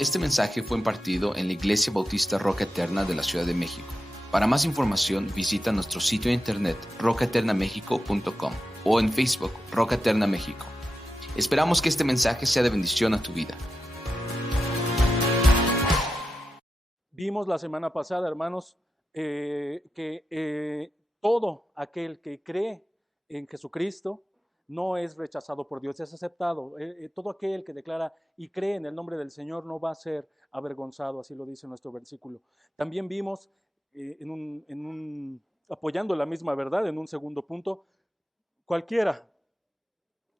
Este mensaje fue impartido en la Iglesia Bautista Roca Eterna de la Ciudad de México. Para más información visita nuestro sitio de internet rocaeternamexico.com o en Facebook Roca Eterna México. Esperamos que este mensaje sea de bendición a tu vida. Vimos la semana pasada, hermanos, todo aquel que cree en Jesucristo no es rechazado por Dios, es aceptado. Todo aquel que declara y cree en el nombre del Señor no va a ser avergonzado, así lo dice nuestro versículo. También vimos, apoyando la misma verdad, en un segundo punto, cualquiera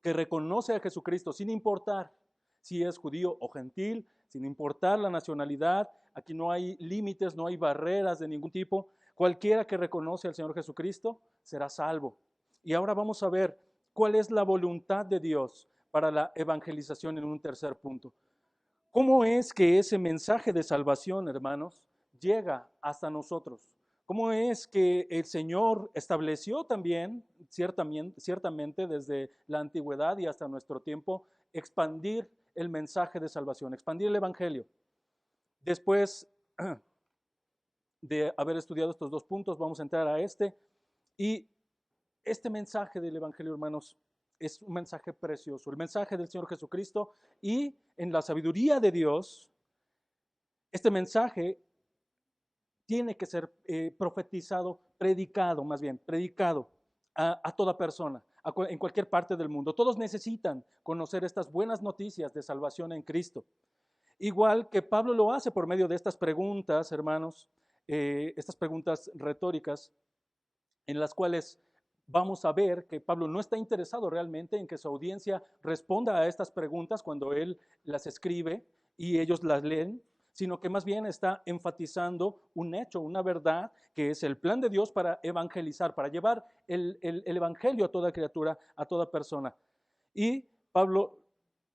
que reconoce a Jesucristo sin importar si es judío o gentil, sin importar la nacionalidad, aquí no hay límites, no hay barreras de ningún tipo, cualquiera que reconoce al Señor Jesucristo será salvo. Y ahora vamos a ver cuál es la voluntad de Dios para la evangelización en un tercer punto. ¿Cómo es que ese mensaje de salvación, hermanos, llega hasta nosotros? ¿Cómo es que el Señor estableció también, ciertamente desde la antigüedad y hasta nuestro tiempo, expandir el mensaje de salvación, expandir el Evangelio? Después de haber estudiado estos dos puntos, vamos a entrar a este. Y este mensaje del Evangelio, hermanos, es un mensaje precioso, el mensaje del Señor Jesucristo, y en la sabiduría de Dios, este mensaje tiene que ser profetizado, predicado a toda persona, en cualquier parte del mundo. Todos necesitan conocer estas buenas noticias de salvación en Cristo. Igual que Pablo lo hace por medio de estas preguntas, hermanos, estas preguntas retóricas, en las cuales vamos a ver que Pablo no está interesado realmente en que su audiencia responda a estas preguntas cuando él las escribe y ellos las leen, sino que más bien está enfatizando un hecho, una verdad, que es el plan de Dios para evangelizar, para llevar el evangelio a toda criatura, a toda persona. Y Pablo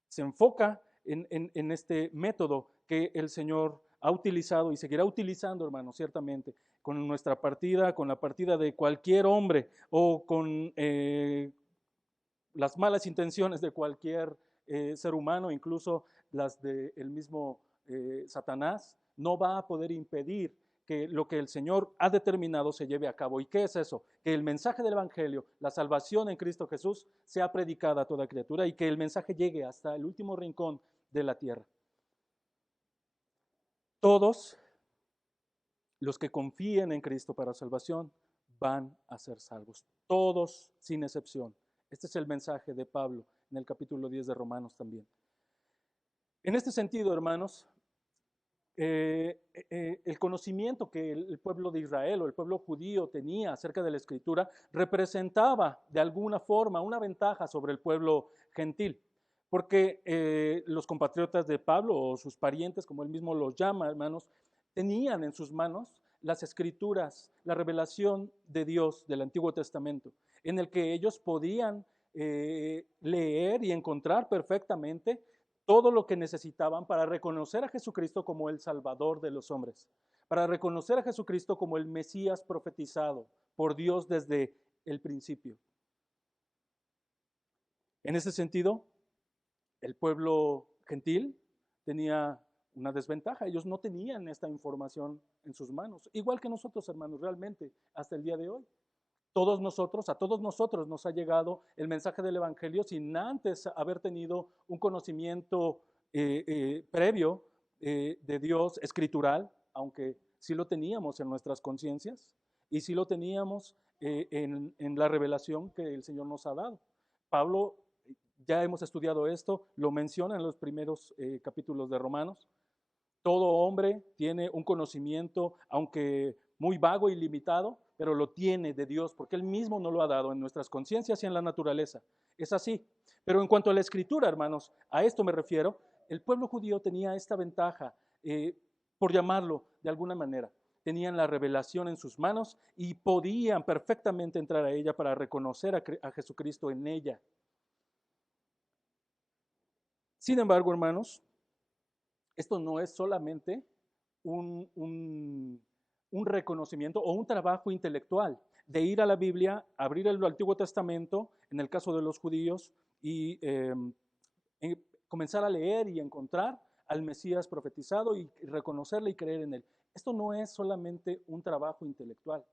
se enfoca en este método que el Señor ha utilizado y seguirá utilizando, hermanos, ciertamente, con nuestra partida, con la partida de cualquier hombre o con las malas intenciones de cualquier ser humano, incluso las del mismo Satanás, no va a poder impedir que lo que el Señor ha determinado se lleve a cabo. ¿Y qué es eso? Que el mensaje del Evangelio, la salvación en Cristo Jesús, sea predicada a toda criatura y que el mensaje llegue hasta el último rincón de la tierra. Todos los que confíen en Cristo para salvación van a ser salvos. Todos sin excepción. Este es el mensaje de Pablo en el capítulo 10 de Romanos también. En este sentido, hermanos, el conocimiento que el pueblo de Israel o el pueblo judío tenía acerca de la Escritura representaba de alguna forma una ventaja sobre el pueblo gentil, porque los compatriotas de Pablo o sus parientes, como él mismo los llama, hermanos, tenían en sus manos las Escrituras, la revelación de Dios del Antiguo Testamento, en el que ellos podían leer y encontrar perfectamente todo lo que necesitaban para reconocer a Jesucristo como el Salvador de los hombres, para reconocer a Jesucristo como el Mesías profetizado por Dios desde el principio. En ese sentido, el pueblo gentil tenía una desventaja. Ellos no tenían esta información en sus manos, igual que nosotros, hermanos, realmente, hasta el día de hoy. A todos nosotros nos ha llegado el mensaje del Evangelio sin antes haber tenido un conocimiento previo de Dios escritural, aunque sí lo teníamos en nuestras conciencias y sí lo teníamos en la revelación que el Señor nos ha dado. Pablo, ya hemos estudiado esto, lo menciona en los primeros capítulos de Romanos. Todo hombre tiene un conocimiento, aunque muy vago y limitado, pero lo tiene de Dios, porque Él mismo nos lo ha dado en nuestras conciencias y en la naturaleza. Es así. Pero en cuanto a la Escritura, hermanos, a esto me refiero, el pueblo judío tenía esta ventaja, por llamarlo de alguna manera. Tenían la revelación en sus manos y podían perfectamente entrar a ella para reconocer a Jesucristo en ella. Sin embargo, hermanos, esto no es solamente un reconocimiento o un trabajo intelectual de ir a la Biblia, abrir el Antiguo Testamento, en el caso de los judíos, y comenzar a leer y encontrar al Mesías profetizado y reconocerle y creer en él. Esto no es solamente un trabajo intelectual.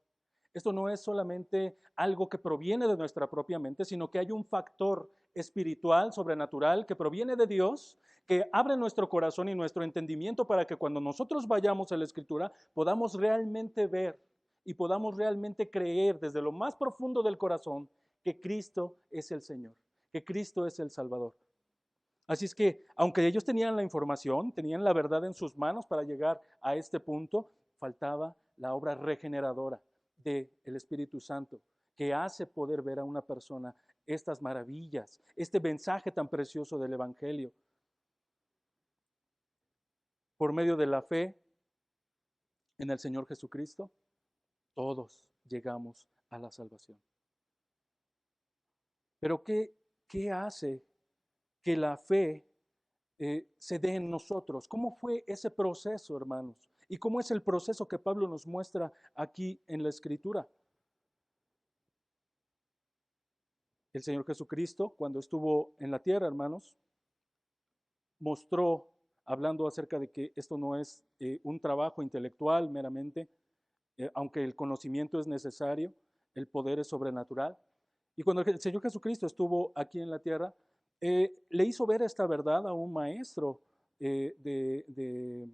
Esto no es solamente algo que proviene de nuestra propia mente, sino que hay un factor espiritual, sobrenatural, que proviene de Dios, que abre nuestro corazón y nuestro entendimiento para que cuando nosotros vayamos a la Escritura podamos realmente ver y podamos realmente creer desde lo más profundo del corazón que Cristo es el Señor, que Cristo es el Salvador. Así es que, aunque ellos tenían la información, tenían la verdad en sus manos para llegar a este punto, faltaba la obra regeneradora del Espíritu Santo, que hace poder ver a una persona estas maravillas, este mensaje tan precioso del Evangelio. Por medio de la fe en el Señor Jesucristo, todos llegamos a la salvación. Pero ¿qué hace que la fe se dé en nosotros? ¿Cómo fue ese proceso, hermanos? ¿Y cómo es el proceso que Pablo nos muestra aquí en la Escritura? El Señor Jesucristo, cuando estuvo en la tierra, hermanos, mostró, hablando acerca de que esto no es un trabajo intelectual meramente, aunque el conocimiento es necesario, el poder es sobrenatural. Y cuando el Señor Jesucristo estuvo aquí en la tierra, le hizo ver esta verdad a un maestro de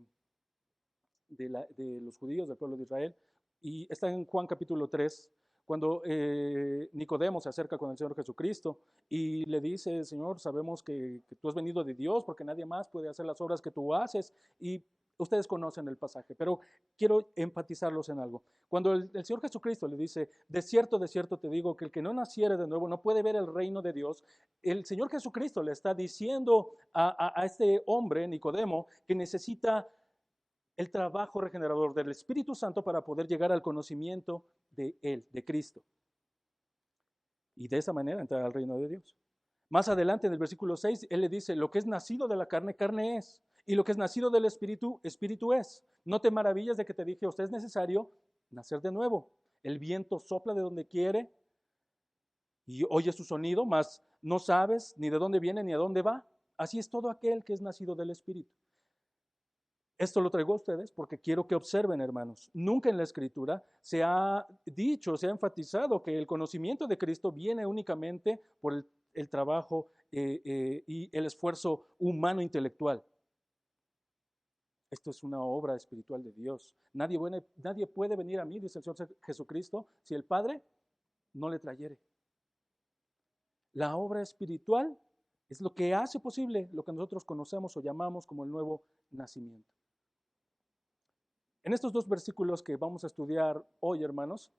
los judíos, del pueblo de Israel, y está en Juan capítulo 3, cuando Nicodemo se acerca con el Señor Jesucristo y le dice: Señor, sabemos que tú has venido de Dios porque nadie más puede hacer las obras que tú haces, y ustedes conocen el pasaje, pero quiero enfatizarlos en algo. Cuando el Señor Jesucristo le dice: de cierto te digo que el que no naciere de nuevo no puede ver el reino de Dios, el Señor Jesucristo le está diciendo a este hombre, Nicodemo, que necesita el trabajo regenerador del Espíritu Santo para poder llegar al conocimiento de Él, de Cristo. Y de esa manera entrar al reino de Dios. Más adelante en el versículo 6, Él le dice: lo que es nacido de la carne, carne es. Y lo que es nacido del Espíritu, Espíritu es. No te maravillas de que te dije: a usted es necesario nacer de nuevo. El viento sopla de donde quiere y oye su sonido, mas no sabes ni de dónde viene ni a dónde va. Así es todo aquel que es nacido del Espíritu. Esto lo traigo a ustedes porque quiero que observen, hermanos. Nunca en la Escritura se ha dicho, se ha enfatizado que el conocimiento de Cristo viene únicamente por el trabajo y el esfuerzo humano intelectual. Esto es una obra espiritual de Dios. Nadie puede venir a mí, dice el Señor Jesucristo, si el Padre no le trayere. La obra espiritual es lo que hace posible lo que nosotros conocemos o llamamos como el nuevo nacimiento. En estos dos versículos que vamos a estudiar hoy, hermanos,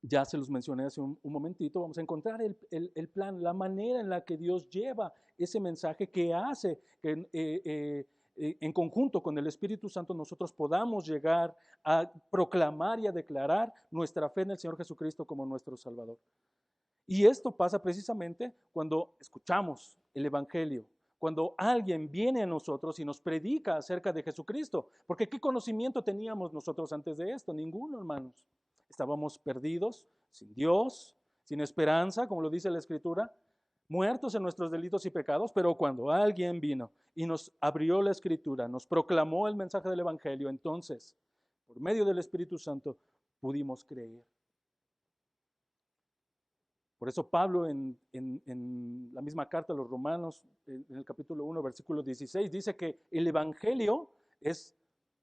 ya se los mencioné hace un momentito, vamos a encontrar el plan, la manera en la que Dios lleva ese mensaje que hace que en conjunto con el Espíritu Santo nosotros podamos llegar a proclamar y a declarar nuestra fe en el Señor Jesucristo como nuestro Salvador. Y esto pasa precisamente cuando escuchamos el Evangelio, cuando alguien viene a nosotros y nos predica acerca de Jesucristo. Porque ¿qué conocimiento teníamos nosotros antes de esto? Ninguno, hermanos. Estábamos perdidos, sin Dios, sin esperanza, como lo dice la Escritura, muertos en nuestros delitos y pecados, pero cuando alguien vino y nos abrió la Escritura, nos proclamó el mensaje del Evangelio, entonces, por medio del Espíritu Santo, pudimos creer. Por eso Pablo en la misma carta a los Romanos, en el capítulo 1, versículo 16, dice que el Evangelio es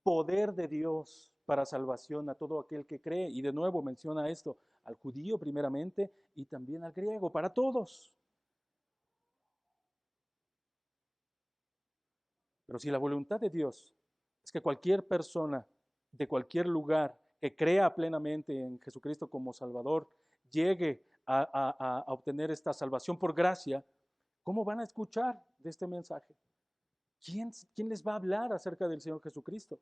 poder de Dios para salvación a todo aquel que cree. Y de nuevo menciona esto, al judío primeramente y también al griego, para todos. Pero si la voluntad de Dios es que cualquier persona de cualquier lugar que crea plenamente en Jesucristo como Salvador llegue a obtener esta salvación por gracia, ¿cómo van a escuchar de este mensaje? ¿Quién les va a hablar acerca del Señor Jesucristo?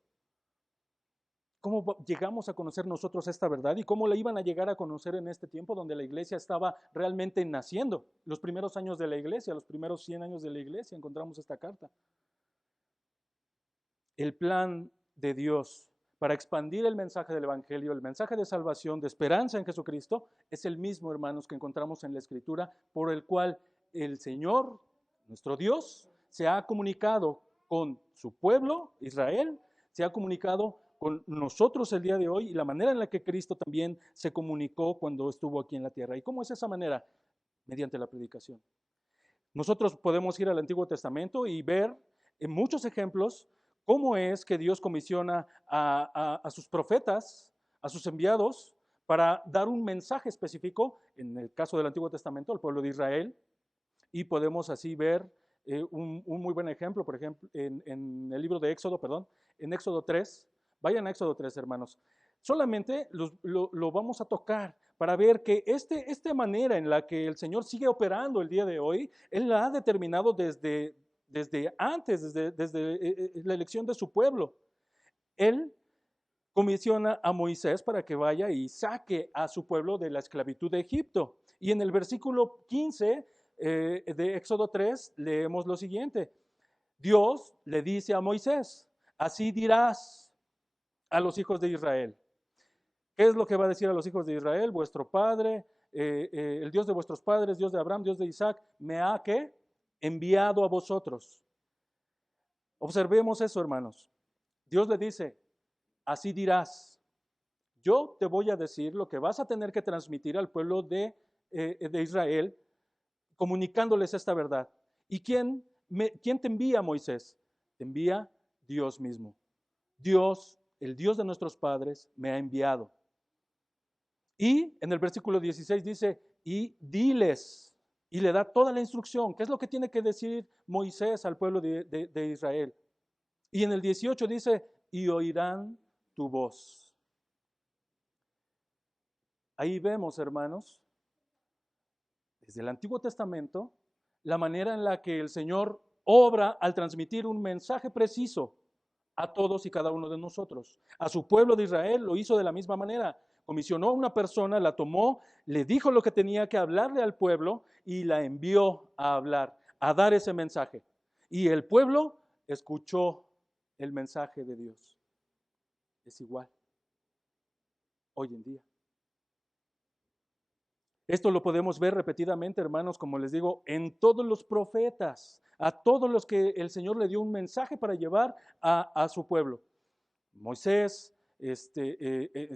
¿Cómo llegamos a conocer nosotros esta verdad y cómo la iban a llegar a conocer en este tiempo donde la iglesia estaba realmente naciendo? Los primeros años de la iglesia, los primeros 100 años de la iglesia, encontramos esta carta. El plan de Dios para expandir el mensaje del Evangelio, el mensaje de salvación, de esperanza en Jesucristo, es el mismo, hermanos, que encontramos en la Escritura, por el cual el Señor, nuestro Dios, se ha comunicado con su pueblo, Israel, se ha comunicado con nosotros el día de hoy y la manera en la que Cristo también se comunicó cuando estuvo aquí en la tierra. ¿Y cómo es esa manera? Mediante la predicación. Nosotros podemos ir al Antiguo Testamento y ver en muchos ejemplos cómo es que Dios comisiona a sus profetas, a sus enviados, para dar un mensaje específico, en el caso del Antiguo Testamento, al pueblo de Israel, y podemos así ver un muy buen ejemplo, por ejemplo, en el libro de Éxodo, perdón, en Éxodo 3. Vayan a Éxodo 3, hermanos. Solamente lo vamos a tocar para ver que esta manera en la que el Señor sigue operando el día de hoy, Él la ha determinado desde antes, desde la elección de su pueblo. Él comisiona a Moisés para que vaya y saque a su pueblo de la esclavitud de Egipto. Y en el versículo 15 de Éxodo 3 leemos lo siguiente. Dios le dice a Moisés, así dirás a los hijos de Israel. ¿Qué es lo que va a decir a los hijos de Israel? Vuestro padre, el Dios de vuestros padres, Dios de Abraham, Dios de Isaac, me ha ¿qué? Enviado a vosotros. Observemos eso, hermanos. Dios le dice, así dirás. Yo te voy a decir lo que vas a tener que transmitir al pueblo de Israel, comunicándoles esta verdad. ¿Y quién te envía, Moisés? Te envía Dios mismo. Dios, el Dios de nuestros padres, me ha enviado. Y en el versículo 16 dice, y diles, y le da toda la instrucción. ¿Qué es lo que tiene que decir Moisés al pueblo de Israel? Y en el 18 dice, y oirán tu voz. Ahí vemos, hermanos, desde el Antiguo Testamento, la manera en la que el Señor obra al transmitir un mensaje preciso a todos y cada uno de nosotros. A su pueblo de Israel lo hizo de la misma manera. Comisionó a una persona, la tomó, le dijo lo que tenía que hablarle al pueblo y la envió a hablar, a dar ese mensaje. Y el pueblo escuchó el mensaje de Dios. Es igual hoy en día. Esto lo podemos ver repetidamente, hermanos, como les digo, en todos los profetas, a todos los que el Señor le dio un mensaje para llevar a su pueblo. Moisés,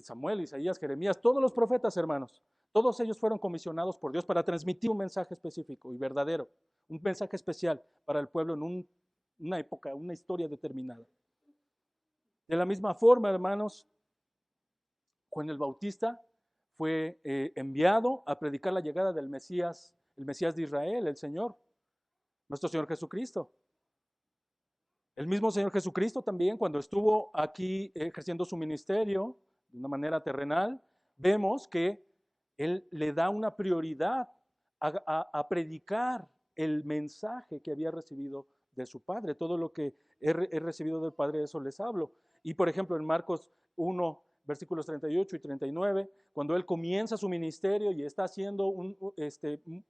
Samuel, Isaías, Jeremías, todos los profetas, hermanos, todos ellos fueron comisionados por Dios para transmitir un mensaje específico y verdadero, un mensaje especial para el pueblo en una época, una historia determinada. De la misma forma, hermanos, Juan el Bautista fue enviado a predicar la llegada del Mesías, el Mesías de Israel, el Señor, nuestro Señor Jesucristo. El mismo Señor Jesucristo también, cuando estuvo aquí ejerciendo su ministerio de una manera terrenal, vemos que Él le da una prioridad a predicar el mensaje que había recibido de su Padre. Todo lo que he recibido del Padre, eso les hablo. Y por ejemplo, en Marcos 1, versículos 38 y 39, cuando Él comienza su ministerio y está haciendo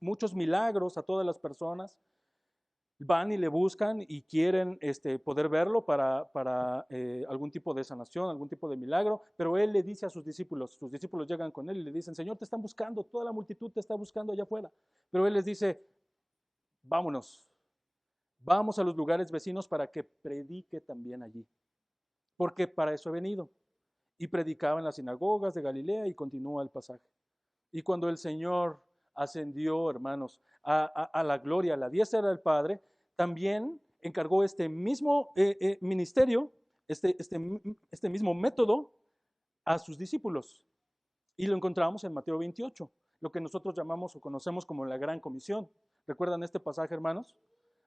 muchos milagros a todas las personas, van y le buscan y quieren poder verlo para algún tipo de sanación, algún tipo de milagro, pero Él le dice a sus discípulos llegan con Él y le dicen, Señor, te están buscando, toda la multitud te está buscando allá afuera. Pero Él les dice, vámonos, vamos a los lugares vecinos para que predique también allí, porque para eso he venido. Y predicaba en las sinagogas de Galilea y continúa el pasaje. Y cuando el Señor ascendió, hermanos, a la gloria, a la diestra del Padre, también encargó este mismo ministerio, este mismo método a sus discípulos. Y lo encontramos en Mateo 28, lo que nosotros llamamos o conocemos como la Gran Comisión. ¿Recuerdan este pasaje, hermanos?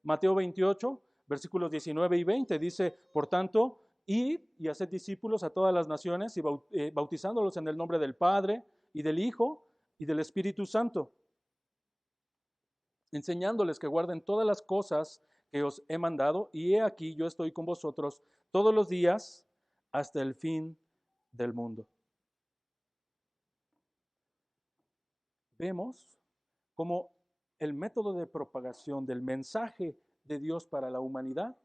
Mateo 28, versículos 19 y 20, dice, por tanto, id y haced discípulos a todas las naciones y bautizándolos en el nombre del Padre y del Hijo y del Espíritu Santo, enseñándoles que guarden todas las cosas que os he mandado, y he aquí yo estoy con vosotros todos los días hasta el fin del mundo. Vemos cómo el método de propagación del mensaje de Dios para la humanidad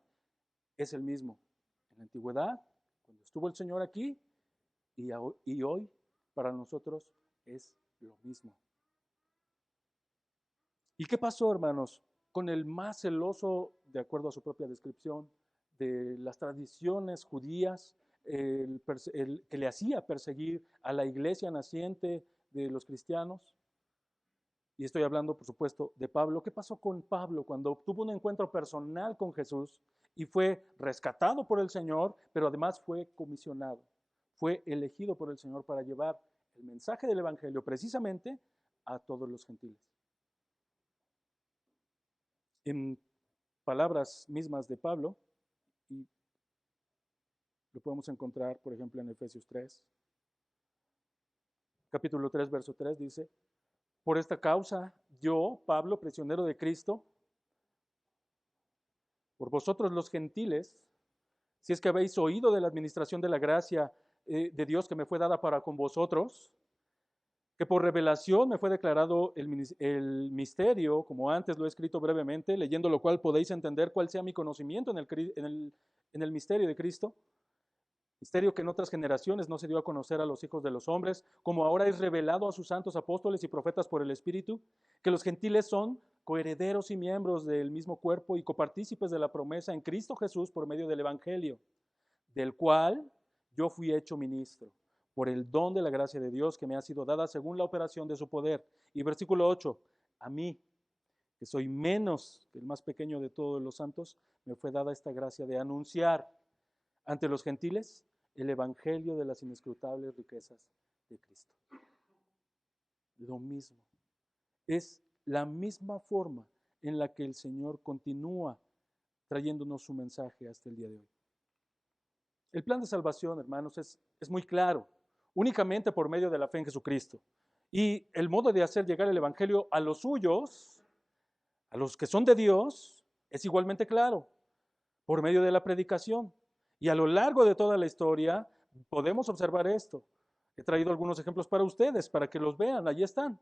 es el mismo. En la antigüedad, cuando estuvo el Señor aquí, y hoy para nosotros es lo mismo. ¿Y qué pasó, hermanos? Con el más celoso, de acuerdo a su propia descripción, de las tradiciones judías, que le hacía perseguir a la iglesia naciente de los cristianos. Y estoy hablando, por supuesto, de Pablo. ¿Qué pasó con Pablo cuando tuvo un encuentro personal con Jesús y fue rescatado por el Señor, pero además fue comisionado, fue elegido por el Señor para llevar el mensaje del Evangelio precisamente a todos los gentiles? En palabras mismas de Pablo, y lo podemos encontrar, por ejemplo, en Efesios 3, capítulo 3, verso 3, dice: por esta causa, yo, Pablo, prisionero de Cristo, por vosotros los gentiles, si es que habéis oído de la administración de la gracia de Dios que me fue dada para con vosotros, que por revelación me fue declarado el misterio, como antes lo he escrito brevemente, leyendo lo cual podéis entender cuál sea mi conocimiento en el misterio de Cristo, misterio que en otras generaciones no se dio a conocer a los hijos de los hombres, como ahora es revelado a sus santos apóstoles y profetas por el Espíritu, que los gentiles son coherederos y miembros del mismo cuerpo y copartícipes de la promesa en Cristo Jesús por medio del Evangelio, del cual yo fui hecho ministro, por el don de la gracia de Dios que me ha sido dada según la operación de su poder. Y versículo 8, a mí, que soy menos que el más pequeño de todos los santos, me fue dada esta gracia de anunciar ante los gentiles el evangelio de las inescrutables riquezas de Cristo. Lo mismo. Es la misma forma en la que el Señor continúa trayéndonos su mensaje hasta el día de hoy. El plan de salvación, hermanos, es muy claro. Únicamente por medio de la fe en Jesucristo. Y el modo de hacer llegar el evangelio a los suyos, a los que son de Dios, es igualmente claro. Por medio de la predicación. Y a lo largo de toda la historia podemos observar esto. He traído algunos ejemplos para ustedes, para que los vean, allí están.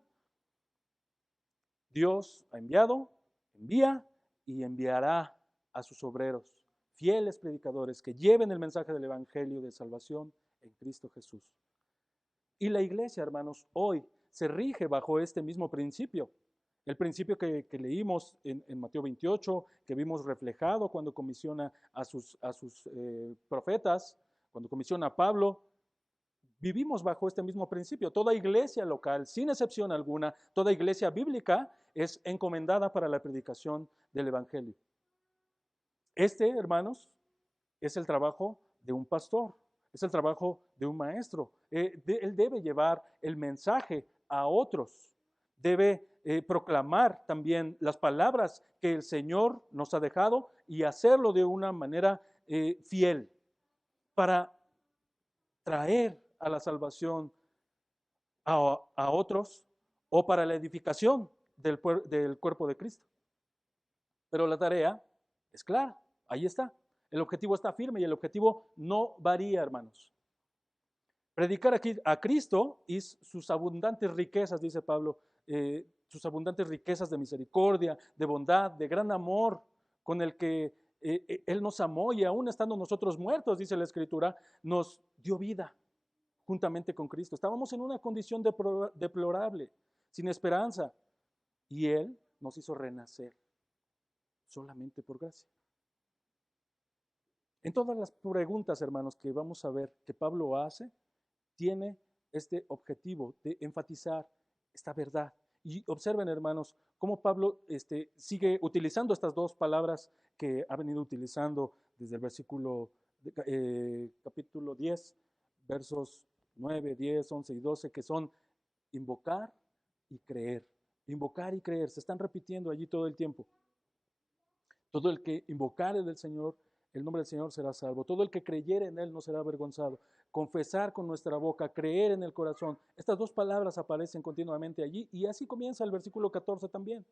Dios ha enviado, envía y enviará a sus obreros, fieles predicadores, que lleven el mensaje del Evangelio de salvación en Cristo Jesús. Y la iglesia, hermanos, hoy se rige bajo este mismo principio. El principio que leímos en Mateo 28, que vimos reflejado cuando comisiona a sus profetas, cuando comisiona a Pablo, vivimos bajo este mismo principio. Toda iglesia local, sin excepción alguna, toda iglesia bíblica es encomendada para la predicación del Evangelio. Este, hermanos, es el trabajo de un pastor, es el trabajo de un maestro. Él debe llevar el mensaje a otros, debe proclamar también las palabras que el Señor nos ha dejado y hacerlo de una manera fiel para traer a la salvación a otros o para la edificación del cuerpo de Cristo. Pero la tarea es clara, ahí está. El objetivo está firme y el objetivo no varía, hermanos. Predicar aquí a Cristo y sus abundantes riquezas, dice Pablo, sus abundantes riquezas de misericordia, de bondad, de gran amor con el que Él nos amó y aún estando nosotros muertos, dice la Escritura, nos dio vida juntamente con Cristo. Estábamos en una condición deplorable, sin esperanza, y Él nos hizo renacer solamente por gracia. En todas las preguntas, hermanos, que vamos a ver que Pablo hace, tiene este objetivo de enfatizar esta verdad. Y observen, hermanos, cómo Pablo sigue utilizando estas dos palabras que ha venido utilizando desde el versículo, capítulo 10, versos 9, 10, 11 y 12, que son invocar y creer. Invocar y creer, se están repitiendo allí todo el tiempo. Todo el que invocare del Señor, el nombre del Señor será salvo. Todo el que creyere en Él no será avergonzado. Confesar con nuestra boca, creer en el corazón. Estas dos palabras aparecen continuamente allí y así comienza el versículo 14 también.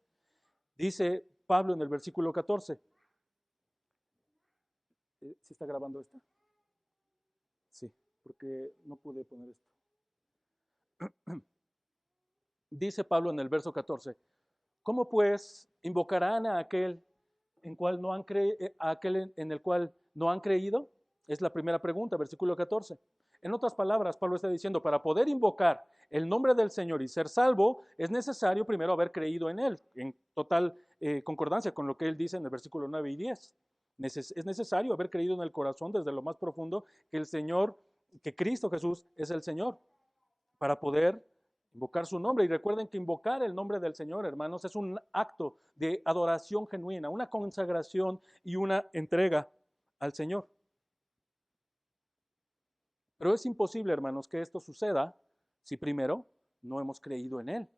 Dice Pablo en el versículo 14. ¿Sí está grabando esta? Sí, porque no pude poner esto. Dice Pablo en el verso 14. ¿Cómo pues invocarán a aquel en el cual no han creído? Es la primera pregunta, versículo 14. En otras palabras, Pablo está diciendo, para poder invocar el nombre del Señor y ser salvo, es necesario primero haber creído en Él, en total concordancia con lo que Él dice en el versículo 9 y 10. Es necesario haber creído en el corazón desde lo más profundo que el Señor, que Cristo Jesús es el Señor, para poder invocar su nombre. Y recuerden que invocar el nombre del Señor, hermanos, es un acto de adoración genuina, una consagración y una entrega al Señor. Pero es imposible, hermanos, que esto suceda si primero no hemos creído en Él.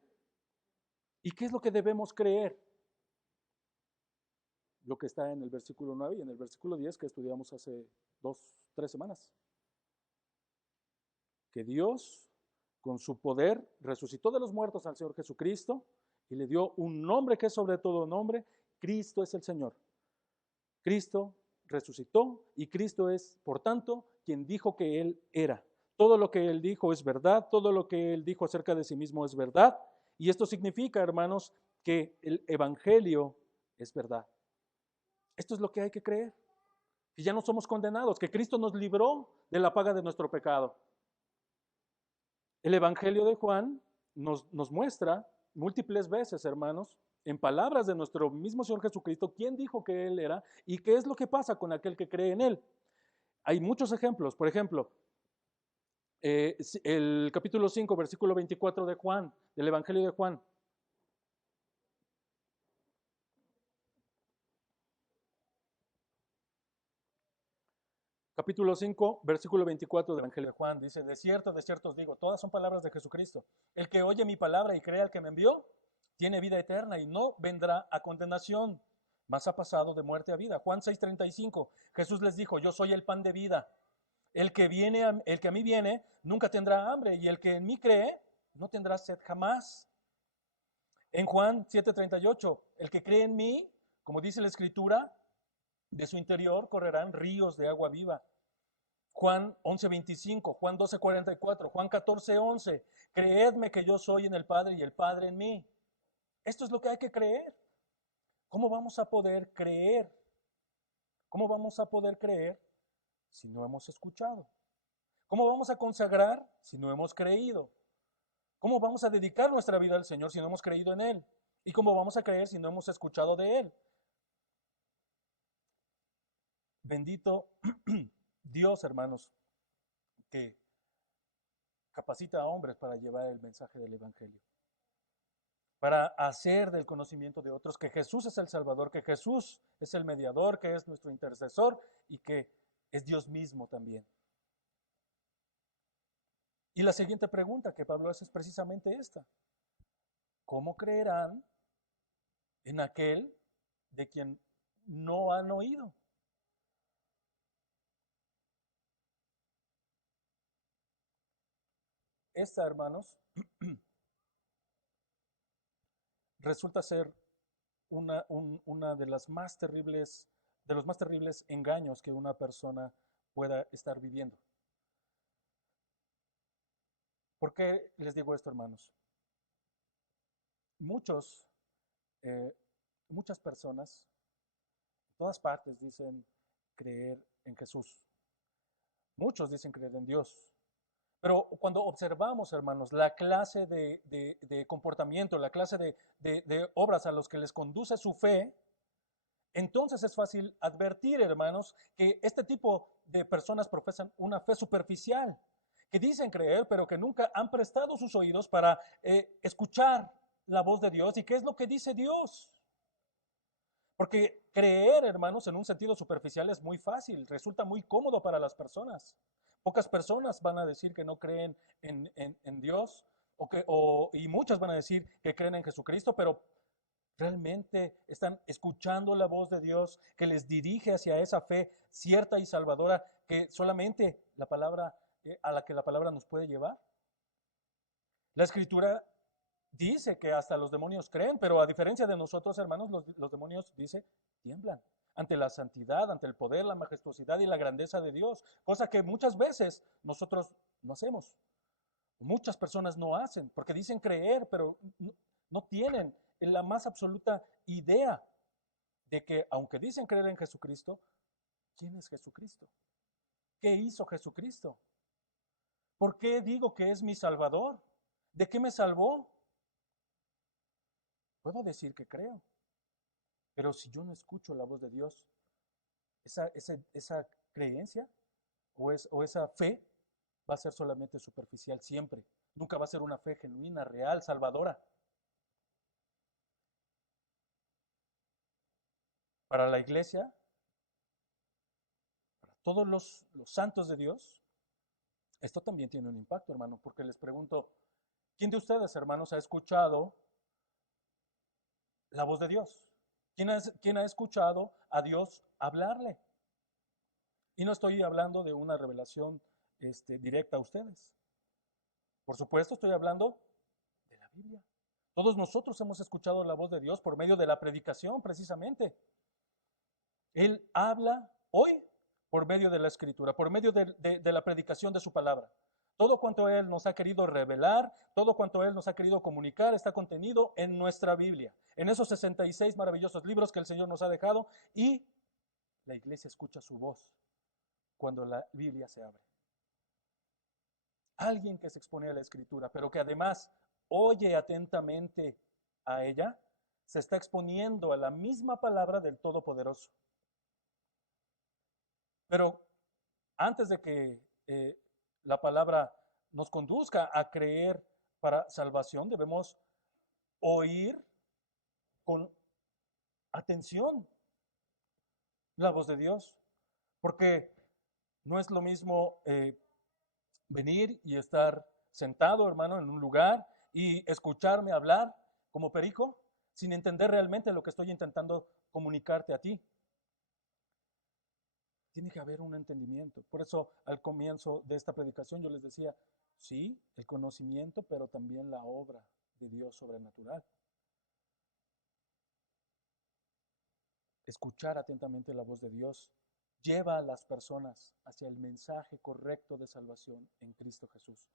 ¿Y qué es lo que debemos creer? Lo que está en el versículo 9 y en el versículo 10 que estudiamos hace 3 semanas. Que Dios, con su poder, resucitó de los muertos al Señor Jesucristo y le dio un nombre que es sobre todo nombre. Cristo es el Señor. Cristo resucitó y Cristo es, por tanto, quien dijo que Él era. Todo lo que Él dijo es verdad, todo lo que Él dijo acerca de sí mismo es verdad. Y esto significa, hermanos, que el Evangelio es verdad. Esto es lo que hay que creer, que ya no somos condenados, que Cristo nos libró de la paga de nuestro pecado. El Evangelio de Juan nos muestra múltiples veces, hermanos, en palabras de nuestro mismo Señor Jesucristo, quién dijo que Él era y qué es lo que pasa con aquel que cree en Él. Hay muchos ejemplos. Por ejemplo, el capítulo 5, versículo 24 de Juan, del Evangelio de Juan. Capítulo 5, versículo 24 del Evangelio de Juan, dice, de cierto os digo, todas son palabras de Jesucristo. El que oye mi palabra y crea al que me envió, tiene vida eterna y no vendrá a condenación, mas ha pasado de muerte a vida. Juan 6:35, Jesús les dijo, yo soy el pan de vida. El que a mí viene, nunca tendrá hambre, y el que en mí cree, no tendrá sed jamás. En Juan 7:38, el que cree en mí, como dice la Escritura, de su interior correrán ríos de agua viva. Juan 11:25, Juan 12:44, Juan 14:11, creedme que yo soy en el Padre y el Padre en mí. Esto es lo que hay que creer. ¿Cómo vamos a poder creer? ¿Cómo vamos a poder creer si no hemos escuchado? ¿Cómo vamos a consagrar si no hemos creído? ¿Cómo vamos a dedicar nuestra vida al Señor si no hemos creído en Él? ¿Y cómo vamos a creer si no hemos escuchado de Él? Bendito Dios, hermanos, que capacita a hombres para llevar el mensaje del Evangelio, para hacer del conocimiento de otros que Jesús es el Salvador, que Jesús es el mediador, que es nuestro intercesor y que es Dios mismo también. Y la siguiente pregunta que Pablo hace es precisamente esta. ¿Cómo creerán en aquel de quien no han oído? Esta, hermanos, resulta ser una de las más terribles, de los más terribles engaños que una persona pueda estar viviendo. ¿Por qué les digo esto, hermanos? Muchas personas, en todas partes, dicen creer en Jesús. Muchos dicen creer en Dios. Pero cuando observamos, hermanos, la clase de comportamiento, la clase de obras a los que les conduce su fe, entonces es fácil advertir, hermanos, que este tipo de personas profesan una fe superficial, que dicen creer, pero que nunca han prestado sus oídos para escuchar la voz de Dios. ¿Y qué es lo que dice Dios? Porque creer, hermanos, en un sentido superficial es muy fácil, resulta muy cómodo para las personas. Pocas personas van a decir que no creen en Dios, y muchas van a decir que creen en Jesucristo, pero realmente están escuchando la voz de Dios que les dirige hacia esa fe cierta y salvadora que solamente la palabra, a la que la palabra nos puede llevar. La Escritura dice que hasta los demonios creen, pero a diferencia de nosotros, hermanos, los demonios, dice, tiemblan ante la santidad, ante el poder, la majestuosidad y la grandeza de Dios, cosa que muchas veces nosotros no hacemos. Muchas personas no hacen, porque dicen creer, pero no tienen la más absoluta idea de que, aunque dicen creer en Jesucristo, ¿quién es Jesucristo? ¿Qué hizo Jesucristo? ¿Por qué digo que es mi Salvador? ¿De qué me salvó? Puedo decir que creo, pero si yo no escucho la voz de Dios, esa creencia o esa fe va a ser solamente superficial siempre. Nunca va a ser una fe genuina, real, salvadora. Para la iglesia, para todos los santos de Dios, esto también tiene un impacto, hermano, porque les pregunto, ¿quién de ustedes, hermanos, ha escuchado la voz de Dios? ¿Quién ha escuchado a Dios hablarle? Y no estoy hablando de una revelación directa a ustedes. Por supuesto, estoy hablando de la Biblia. Todos nosotros hemos escuchado la voz de Dios por medio de la predicación, precisamente. Él habla hoy por medio de la Escritura, por medio de la predicación de su palabra. Todo cuanto Él nos ha querido revelar, todo cuanto Él nos ha querido comunicar está contenido en nuestra Biblia, en esos 66 maravillosos libros que el Señor nos ha dejado, y la iglesia escucha su voz cuando la Biblia se abre. Alguien que se expone a la Escritura, pero que además oye atentamente a ella, se está exponiendo a la misma palabra del Todopoderoso. Pero antes de que la palabra nos conduzca a creer para salvación, debemos oír con atención la voz de Dios, porque no es lo mismo venir y estar sentado, hermano, en un lugar y escucharme hablar como perico sin entender realmente lo que estoy intentando comunicarte a ti. Tiene que haber un entendimiento. Por eso al comienzo de esta predicación yo les decía, sí, el conocimiento, pero también la obra de Dios sobrenatural. Escuchar atentamente la voz de Dios lleva a las personas hacia el mensaje correcto de salvación en Cristo Jesús.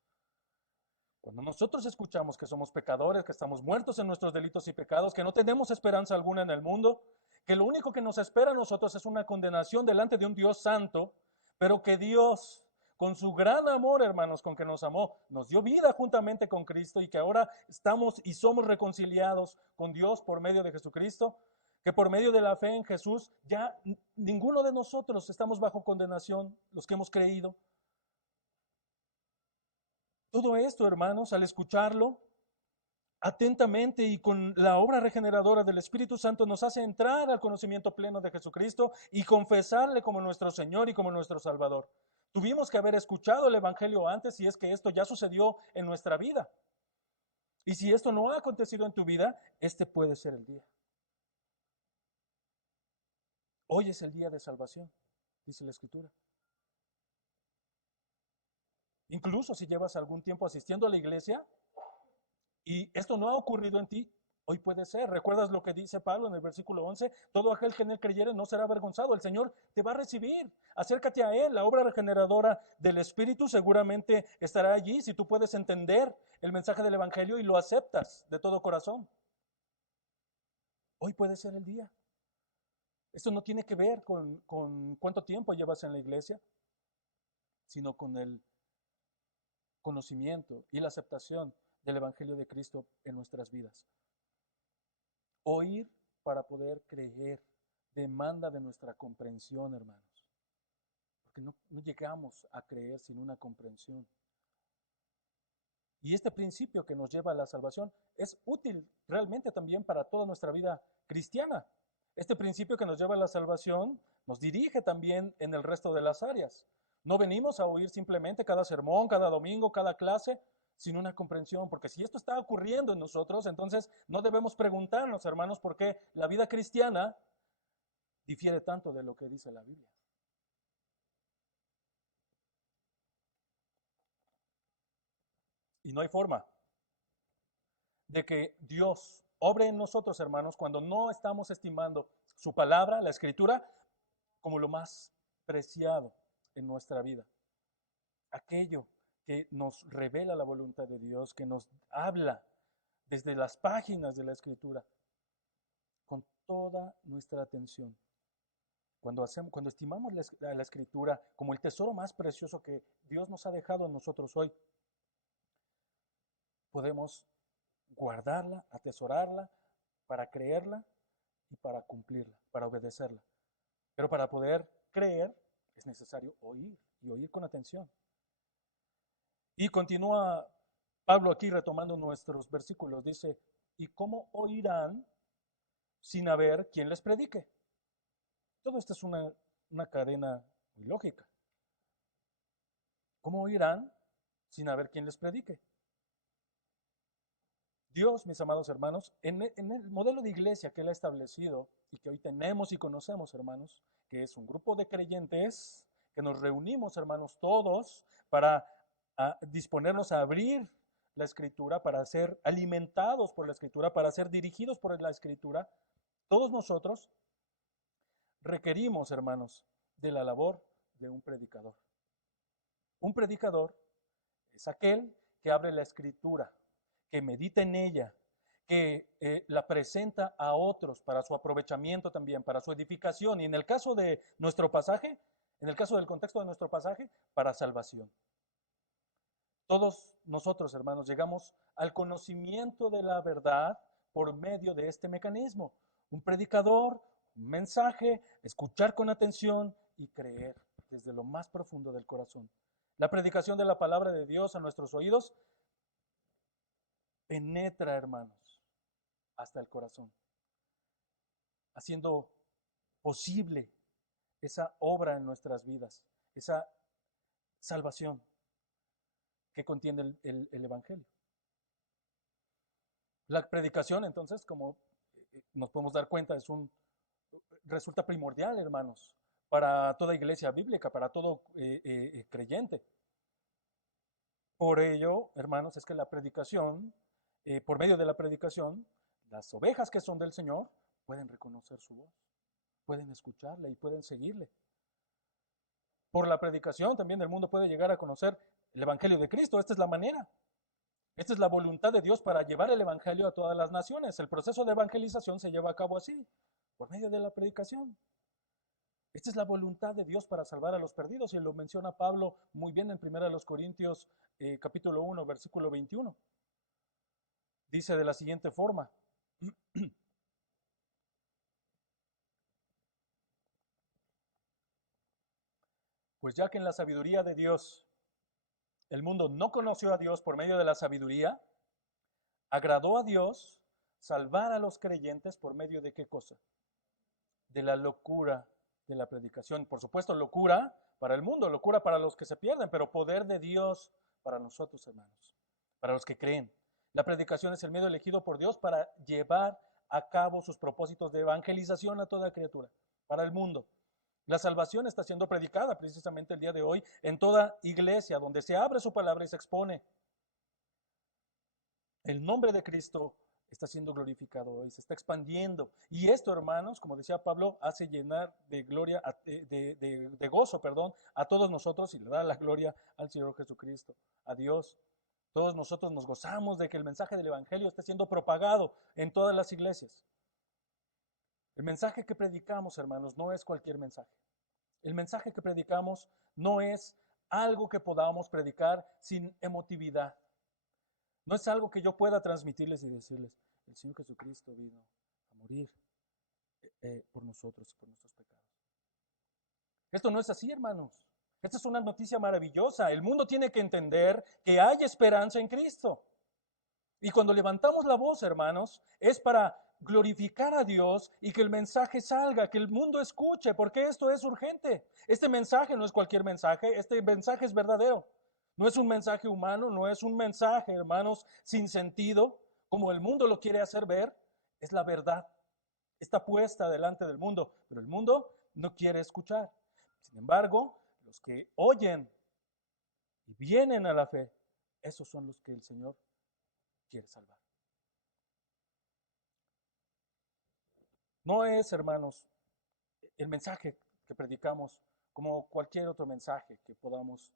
Cuando nosotros escuchamos que somos pecadores, que estamos muertos en nuestros delitos y pecados, que no tenemos esperanza alguna en el mundo, que lo único que nos espera a nosotros es una condenación delante de un Dios santo, pero que Dios, con su gran amor, hermanos, con que nos amó, nos dio vida juntamente con Cristo y que ahora estamos y somos reconciliados con Dios por medio de Jesucristo, que por medio de la fe en Jesús ya ninguno de nosotros estamos bajo condenación, los que hemos creído. Todo esto, hermanos, al escucharlo atentamente y con la obra regeneradora del Espíritu Santo, nos hace entrar al conocimiento pleno de Jesucristo y confesarle como nuestro Señor y como nuestro Salvador. Tuvimos que haber escuchado el Evangelio antes, si es que esto ya sucedió en nuestra vida. Y si esto no ha acontecido en tu vida, este puede ser el día. Hoy es el día de salvación, dice la Escritura. Incluso si llevas algún tiempo asistiendo a la iglesia y esto no ha ocurrido en ti, hoy puede ser. ¿Recuerdas lo que dice Pablo en el versículo 11? Todo aquel que en él creyere no será avergonzado. El Señor te va a recibir. Acércate a Él. La obra regeneradora del Espíritu seguramente estará allí si tú puedes entender el mensaje del Evangelio y lo aceptas de todo corazón. Hoy puede ser el día. Esto no tiene que ver con cuánto tiempo llevas en la iglesia, sino con el conocimiento y la aceptación del Evangelio de Cristo en nuestras vidas. Oír para poder creer demanda de nuestra comprensión, hermanos, porque no llegamos a creer sin una comprensión. Y este principio que nos lleva a la salvación es útil realmente también para toda nuestra vida cristiana. Este principio que nos lleva a la salvación nos dirige también en el resto de las áreas. No venimos a oír simplemente cada sermón, cada domingo, cada clase, sin una comprensión, porque si esto está ocurriendo en nosotros, entonces no debemos preguntarnos, hermanos, por qué la vida cristiana difiere tanto de lo que dice la Biblia. Y no hay forma de que Dios obre en nosotros, hermanos, cuando no estamos estimando su palabra, la Escritura, como lo más preciado en nuestra vida. Aquello que nos revela la voluntad de Dios, que nos habla desde las páginas de la Escritura, con toda nuestra atención. Cuando estimamos la Escritura como el tesoro más precioso que Dios nos ha dejado a nosotros hoy, podemos guardarla, atesorarla, para creerla y para cumplirla, para obedecerla. Pero para poder creer, es necesario oír y oír con atención. Y continúa Pablo aquí retomando nuestros versículos. Dice, ¿y cómo oirán sin haber quien les predique? Todo esto es una cadena muy lógica. ¿Cómo oirán sin haber quien les predique? Dios, mis amados hermanos, en el modelo de iglesia que Él ha establecido y que hoy tenemos y conocemos, hermanos, que es un grupo de creyentes que nos reunimos, hermanos, todos para disponernos a abrir la Escritura, para ser alimentados por la Escritura, para ser dirigidos por la Escritura, todos nosotros requerimos, hermanos, de la labor de un predicador. Un predicador es aquel que abre la Escritura, que medita en ella, que la presenta a otros para su aprovechamiento también, para su edificación, y en el caso de nuestro pasaje, en el caso del contexto de nuestro pasaje, para salvación. Todos nosotros, hermanos, llegamos al conocimiento de la verdad por medio de este mecanismo. Un predicador, un mensaje, escuchar con atención y creer desde lo más profundo del corazón. La predicación de la palabra de Dios a nuestros oídos penetra, hermanos, hasta el corazón, haciendo posible esa obra en nuestras vidas, esa salvación que contiene el Evangelio. La predicación, entonces, como nos podemos dar cuenta, resulta primordial, hermanos, para toda iglesia bíblica, para todo creyente. Por ello, hermanos, es que la predicación, por medio de la predicación, las ovejas que son del Señor pueden reconocer su voz, pueden escucharle y pueden seguirle. Por la predicación también el mundo puede llegar a conocer el Evangelio de Cristo. Esta es la manera. Esta es la voluntad de Dios para llevar el Evangelio a todas las naciones. El proceso de evangelización se lleva a cabo así, por medio de la predicación. Esta es la voluntad de Dios para salvar a los perdidos, y lo menciona Pablo muy bien en 1 Corintios capítulo 1, versículo 21. Dice de la siguiente forma: pues ya que en la sabiduría de Dios el mundo no conoció a Dios por medio de la sabiduría, agradó a Dios salvar a los creyentes por medio de ¿qué cosa? De la locura de la predicación. Por supuesto, locura para el mundo, locura para los que se pierden, pero poder de Dios para nosotros, hermanos, para los que creen. La predicación es el medio elegido por Dios para llevar a cabo sus propósitos de evangelización a toda criatura, para el mundo. La salvación está siendo predicada precisamente el día de hoy en toda iglesia, donde se abre su palabra y se expone. El nombre de Cristo está siendo glorificado hoy, se está expandiendo. Y esto, hermanos, como decía Pablo, hace llenar de gloria, de gozo, a todos nosotros, y le da la gloria al Señor Jesucristo, a Dios. Todos nosotros nos gozamos de que el mensaje del Evangelio esté siendo propagado en todas las iglesias. El mensaje que predicamos, hermanos, no es cualquier mensaje. El mensaje que predicamos no es algo que podamos predicar sin emotividad. No es algo que yo pueda transmitirles y decirles: el Señor Jesucristo vino a morir por nosotros y por nuestros pecados. Esto no es así, hermanos. Esta es una noticia maravillosa. El mundo tiene que entender que hay esperanza en Cristo. Y cuando levantamos la voz, hermanos, es para glorificar a Dios y que el mensaje salga, que el mundo escuche, porque esto es urgente. Este mensaje no es cualquier mensaje, este mensaje es verdadero. No es un mensaje humano, no es un mensaje, hermanos, sin sentido, como el mundo lo quiere hacer ver. Es la verdad. Está puesta delante del mundo, pero el mundo no quiere escuchar. Sin embargo, los que oyen y vienen a la fe, esos son los que el Señor quiere salvar. No es, hermanos, el mensaje que predicamos como cualquier otro mensaje que podamos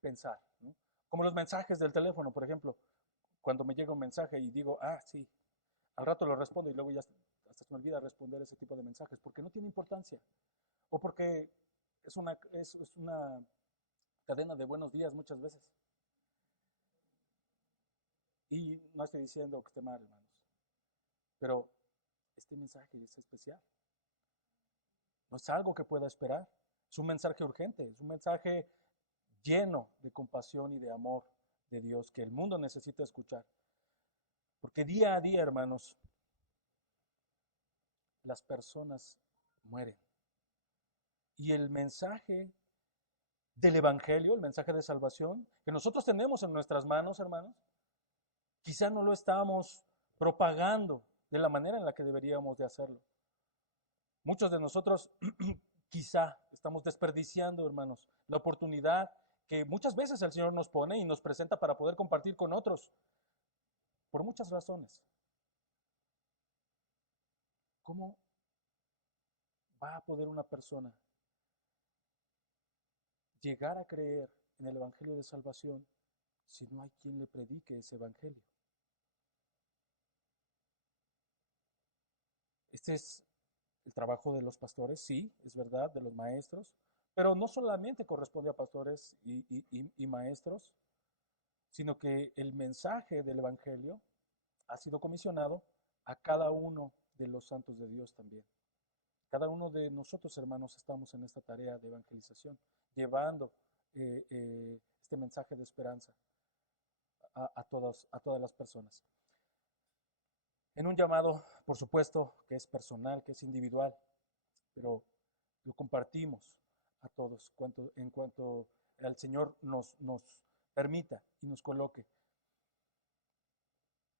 pensar, ¿no? Como los mensajes del teléfono, por ejemplo. Cuando me llega un mensaje y digo, sí, al rato lo respondo, y luego ya hasta se me olvida responder ese tipo de mensajes porque no tiene importancia, o porque es una cadena de buenos días muchas veces. Y no estoy diciendo que esté mal, hermanos, pero este mensaje es especial. No es algo que pueda esperar. Es un mensaje urgente, es un mensaje lleno de compasión y de amor de Dios que el mundo necesita escuchar. Porque día a día, hermanos, las personas mueren. Y el mensaje del Evangelio, el mensaje de salvación, que nosotros tenemos en nuestras manos, hermanos, quizá no lo estamos propagando de la manera en la que deberíamos de hacerlo. Muchos de nosotros quizá estamos desperdiciando, hermanos, la oportunidad que muchas veces el Señor nos pone y nos presenta para poder compartir con otros, por muchas razones. ¿Cómo va a poder una persona llegar a creer en el Evangelio de salvación si no hay quien le predique ese Evangelio? Este es el trabajo de los pastores, sí, es verdad, de los maestros, pero no solamente corresponde a pastores y maestros, sino que el mensaje del Evangelio ha sido comisionado a cada uno de los santos de Dios también. Cada uno de nosotros, hermanos, estamos en esta tarea de evangelización, llevando este mensaje de esperanza a todas las personas. En un llamado, por supuesto, que es personal, que es individual, pero lo compartimos a todos en cuanto el Señor nos permita y nos coloque.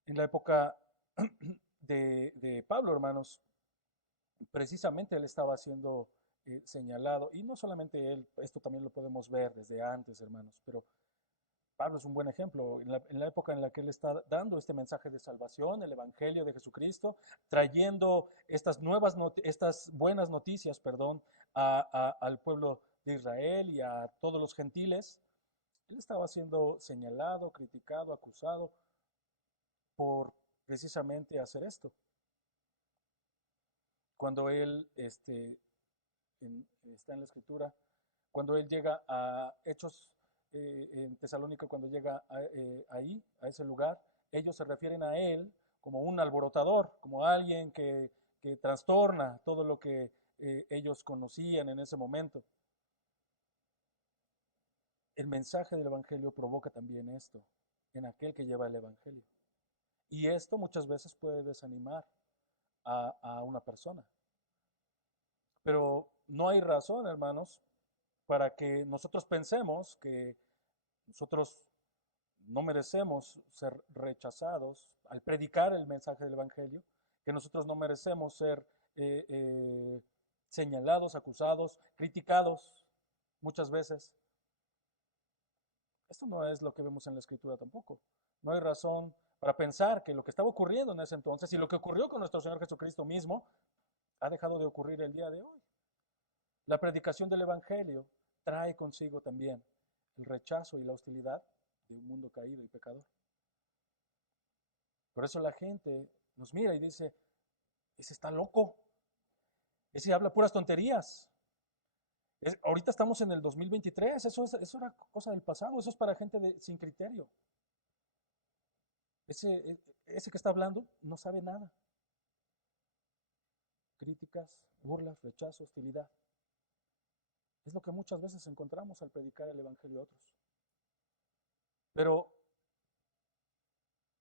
En la época de Pablo, hermanos, precisamente él estaba siendo señalado, y no solamente él, esto también lo podemos ver desde antes, hermanos, pero Pablo es un buen ejemplo. En la época en la que él está dando este mensaje de salvación, el Evangelio de Jesucristo, trayendo estas buenas noticias, perdón, al pueblo de Israel y a todos los gentiles, él estaba siendo señalado, criticado, acusado por precisamente hacer esto. Cuando él está en la Escritura, cuando él llega a Hechos en Tesalónica, cuando llega ahí, a ese lugar, ellos se refieren a él como un alborotador, como alguien que trastorna todo lo que ellos conocían en ese momento. El mensaje del Evangelio provoca también esto en aquel que lleva el Evangelio. Y esto muchas veces puede desanimar a una persona. Pero no hay razón, hermanos, para que nosotros pensemos que nosotros no merecemos ser rechazados al predicar el mensaje del Evangelio, que nosotros no merecemos ser señalados, acusados, criticados muchas veces. Esto no es lo que vemos en la Escritura tampoco. No hay razón para pensar que lo que estaba ocurriendo en ese entonces y lo que ocurrió con nuestro Señor Jesucristo mismo ha dejado de ocurrir el día de hoy. La predicación del Evangelio trae consigo también el rechazo y la hostilidad de un mundo caído y pecador. Por eso la gente nos mira y dice, ese está loco, ese habla puras tonterías. Ahorita estamos en el 2023, eso era cosa del pasado, eso es para gente sin criterio. Ese que está hablando no sabe nada. Críticas, burlas, rechazo, hostilidad. Es lo que muchas veces encontramos al predicar el Evangelio a otros. Pero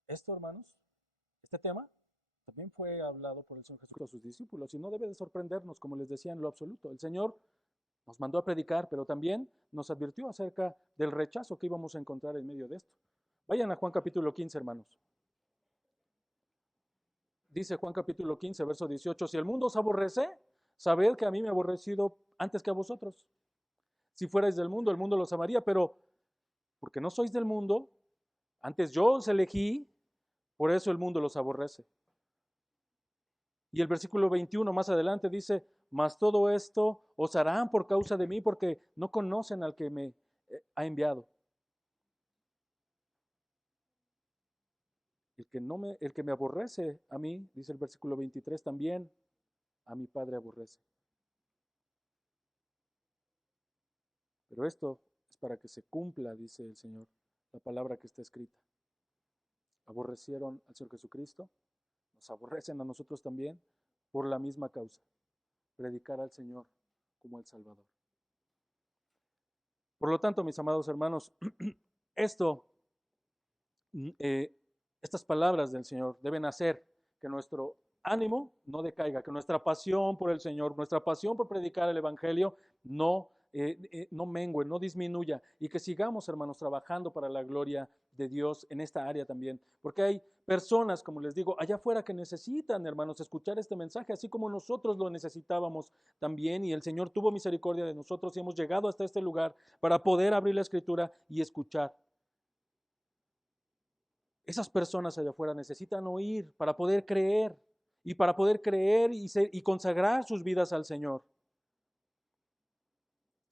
esto, hermanos, este tema también fue hablado por el Señor Jesucristo a sus discípulos y no debe de sorprendernos, como les decía, en lo absoluto. El Señor nos mandó a predicar, pero también nos advirtió acerca del rechazo que íbamos a encontrar en medio de esto. Vayan a Juan capítulo 15, hermanos. Dice Juan capítulo 15, verso 18, si el mundo os aborrece, sabed que a mí me ha aborrecido antes que a vosotros. Si fuerais del mundo, el mundo los amaría, pero porque no sois del mundo, antes yo os elegí, por eso el mundo los aborrece. Y el versículo 21 más adelante dice, mas todo esto os harán por causa de mí, porque no conocen al que me ha enviado. El que me aborrece a mí, dice el versículo 23, también a mi Padre aborrece. Pero esto es para que se cumpla, dice el Señor, la palabra que está escrita. Aborrecieron al Señor Jesucristo, nos aborrecen a nosotros también por la misma causa, predicar al Señor como el Salvador. Por lo tanto, mis amados hermanos, esto, estas palabras del Señor deben hacer que nuestro ánimo no decaiga, que nuestra pasión por el Señor, nuestra pasión por predicar el Evangelio no mengue, no disminuya, y que sigamos, hermanos, trabajando para la gloria de Dios en esta área también. Porque hay personas, como les digo, allá afuera que necesitan, hermanos, escuchar este mensaje, así como nosotros lo necesitábamos también, y el Señor tuvo misericordia de nosotros y hemos llegado hasta este lugar para poder abrir la Escritura y escuchar. Esas personas allá afuera necesitan oír para poder creer y para poder creer y consagrar sus vidas al Señor.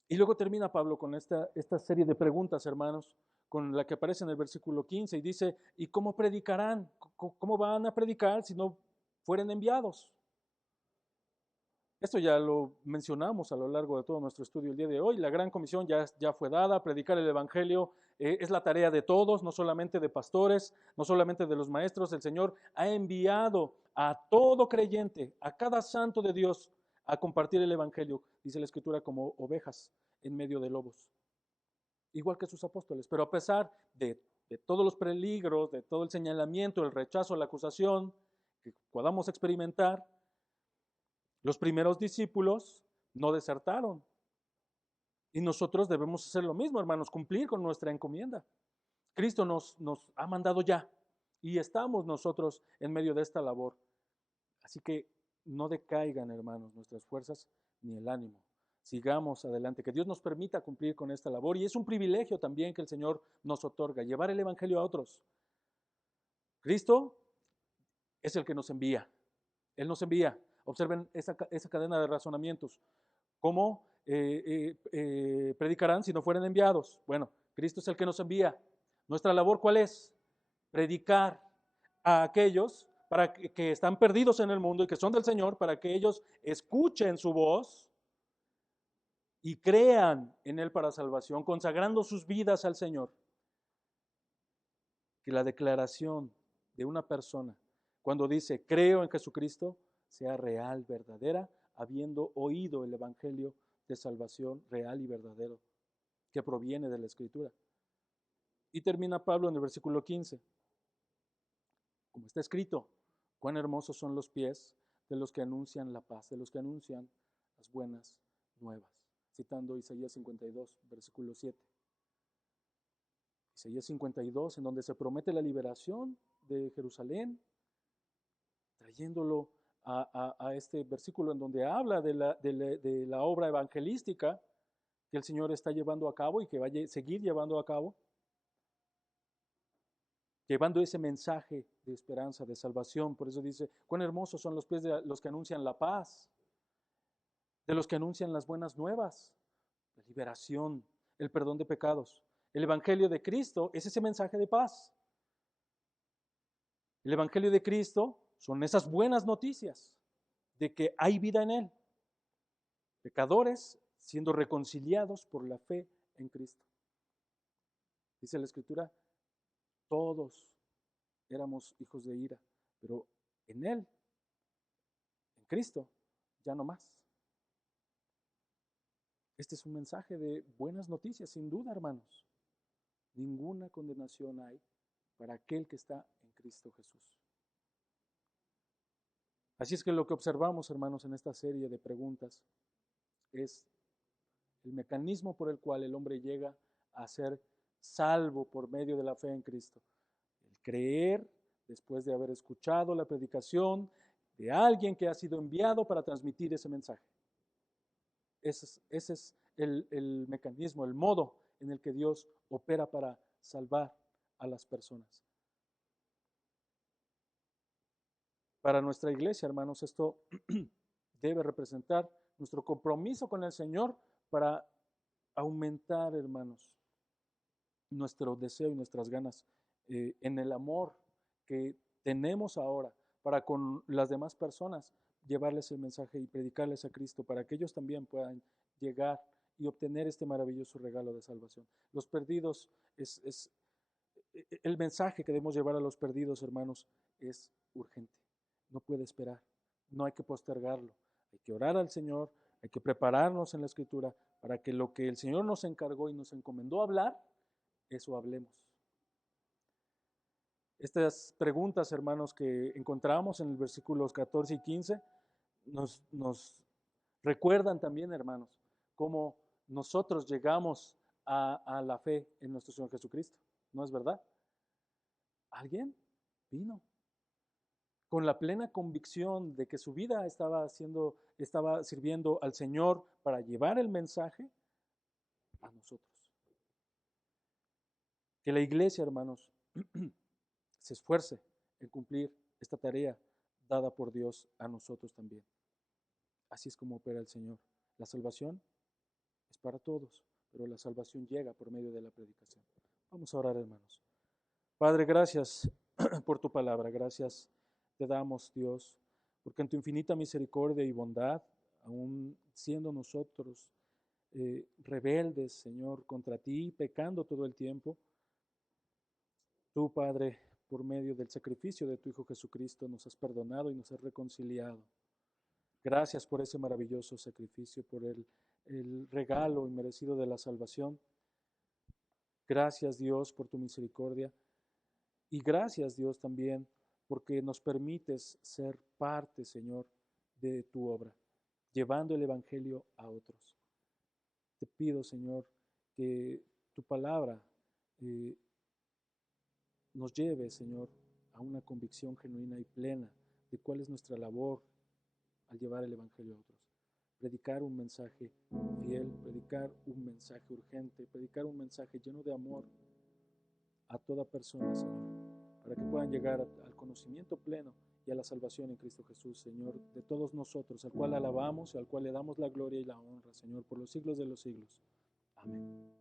Y luego termina Pablo con esta serie de preguntas, hermanos, con la que aparece en el versículo 15 y dice, ¿y cómo predicarán? ¿Cómo van a predicar si no fueren enviados? Esto ya lo mencionamos a lo largo de todo nuestro estudio el día de hoy. La gran comisión ya fue dada, predicar el Evangelio es la tarea de todos, no solamente de pastores, no solamente de los maestros. El Señor ha enviado a todo creyente, a cada santo de Dios, a compartir el Evangelio, dice la Escritura, como ovejas en medio de lobos, igual que sus apóstoles. Pero a pesar de todos los peligros, de todo el señalamiento, el rechazo, la acusación que podamos experimentar, los primeros discípulos no desertaron. Y nosotros debemos hacer lo mismo, hermanos, cumplir con nuestra encomienda. Cristo nos ha mandado ya y estamos nosotros en medio de esta labor. Así que no decaigan, hermanos, nuestras fuerzas ni el ánimo. Sigamos adelante, que Dios nos permita cumplir con esta labor y es un privilegio también que el Señor nos otorga, llevar el Evangelio a otros. Cristo es el que nos envía. Él nos envía. Observen esa cadena de razonamientos. ¿Cómo predicarán si no fueren enviados? Bueno, Cristo es el que nos envía. ¿Nuestra labor cuál es? Predicar a aquellos para que están perdidos en el mundo y que son del Señor, para que ellos escuchen su voz y crean en Él para salvación, consagrando sus vidas al Señor. Que la declaración de una persona, cuando dice, creo en Jesucristo, sea real, verdadera, habiendo oído el Evangelio de salvación real y verdadero, que proviene de la Escritura. Y termina Pablo en el versículo 15. Como está escrito, cuán hermosos son los pies de los que anuncian la paz, de los que anuncian las buenas nuevas. Citando Isaías 52, versículo 7. Isaías 52, en donde se promete la liberación de Jerusalén, trayéndolo a este versículo en donde habla de la obra evangelística que el Señor está llevando a cabo y que va a seguir llevando a cabo, llevando ese mensaje de esperanza, de salvación. Por eso dice, cuán hermosos son los pies de los que anuncian la paz, de los que anuncian las buenas nuevas, la liberación, el perdón de pecados. El Evangelio de Cristo es ese mensaje de paz. El Evangelio de Cristo son esas buenas noticias de que hay vida en Él. Pecadores siendo reconciliados por la fe en Cristo. Dice la Escritura, todos éramos hijos de ira, pero en Él, en Cristo, ya no más. Este es un mensaje de buenas noticias, sin duda, hermanos. Ninguna condenación hay para aquel que está en Cristo Jesús. Así es que lo que observamos, hermanos, en esta serie de preguntas es el mecanismo por el cual el hombre llega a ser salvo por medio de la fe en Cristo. El creer después de haber escuchado la predicación de alguien que ha sido enviado para transmitir ese mensaje. Ese es el mecanismo, el modo en el que Dios opera para salvar a las personas. Para nuestra iglesia, hermanos, esto debe representar nuestro compromiso con el Señor para aumentar, hermanos, nuestro deseo y nuestras ganas en el amor que tenemos ahora para con las demás personas, llevarles el mensaje y predicarles a Cristo para que ellos también puedan llegar y obtener este maravilloso regalo de salvación. Los perdidos, el mensaje que debemos llevar a los perdidos, hermanos, es urgente. No puede esperar, no hay que postergarlo. Hay que orar al Señor, Hay que prepararnos en la Escritura para que lo que el Señor nos encargó y nos encomendó hablar, eso hablemos. Estas preguntas, hermanos, que encontramos en el versículos 14 y 15, nos recuerdan también, hermanos, cómo nosotros llegamos a la fe en nuestro Señor Jesucristo. ¿No es verdad? Alguien vino con la plena convicción de que su vida estaba sirviendo al Señor para llevar el mensaje a nosotros. Que la iglesia, hermanos, se esfuerce en cumplir esta tarea dada por Dios a nosotros también. Así es como opera el Señor. La salvación es para todos, pero la salvación llega por medio de la predicación. Vamos a orar, hermanos. Padre, gracias por tu palabra. Gracias te damos, Dios, porque en tu infinita misericordia y bondad, aún siendo nosotros rebeldes, Señor, contra ti, pecando todo el tiempo, tú, Padre, por medio del sacrificio de tu Hijo Jesucristo, nos has perdonado y nos has reconciliado. Gracias por ese maravilloso sacrificio, por el regalo inmerecido de la salvación. Gracias, Dios, por tu misericordia. Y gracias, Dios, también porque nos permites ser parte, Señor, de tu obra, llevando el Evangelio a otros. Te pido, Señor, que tu palabra nos lleve, Señor, a una convicción genuina y plena de cuál es nuestra labor al llevar el Evangelio a otros. Predicar un mensaje fiel, predicar un mensaje urgente, predicar un mensaje lleno de amor a toda persona, Señor, para que puedan llegar al conocimiento pleno y a la salvación en Cristo Jesús, Señor, de todos nosotros, al cual alabamos y al cual le damos la gloria y la honra, Señor, por los siglos de los siglos. Amén.